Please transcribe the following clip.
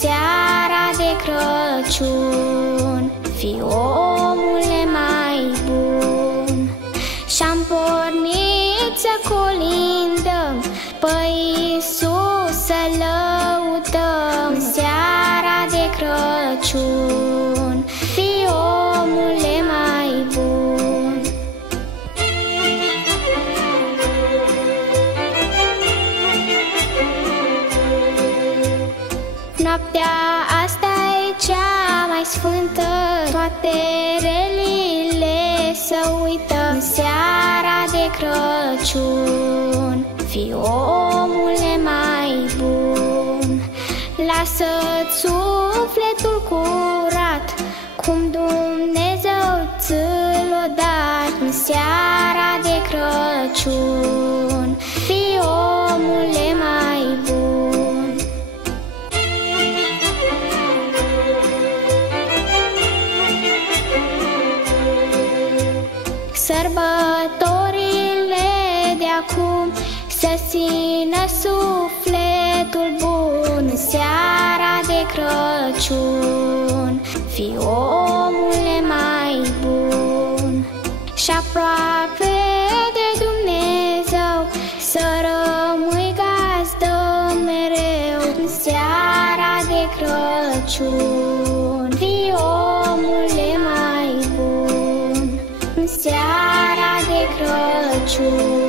seara de Crăciun, fii omule mai bun. Și-am pornit să colindăm, pe Iisus să lăudăm. În seara de Crăciun, fii omule mai bun. Noaptea asta e cea mai sfântă, toate relile să uită. În seara de Crăciun, fii omule mai bun. Lasă-ți sufletul curat, cum Dumnezeu ți-l-o dat. În seara de Crăciun, fii omule mai bun. Sărbătorile de acum să țină sufletul bun. În seara de Crăciun, fii omule mai bun. Și aproape de Dumnezeu să rămâi gazdă mereu. În seara de Crăciun, fii omule mai bun. În seara de Crăciun.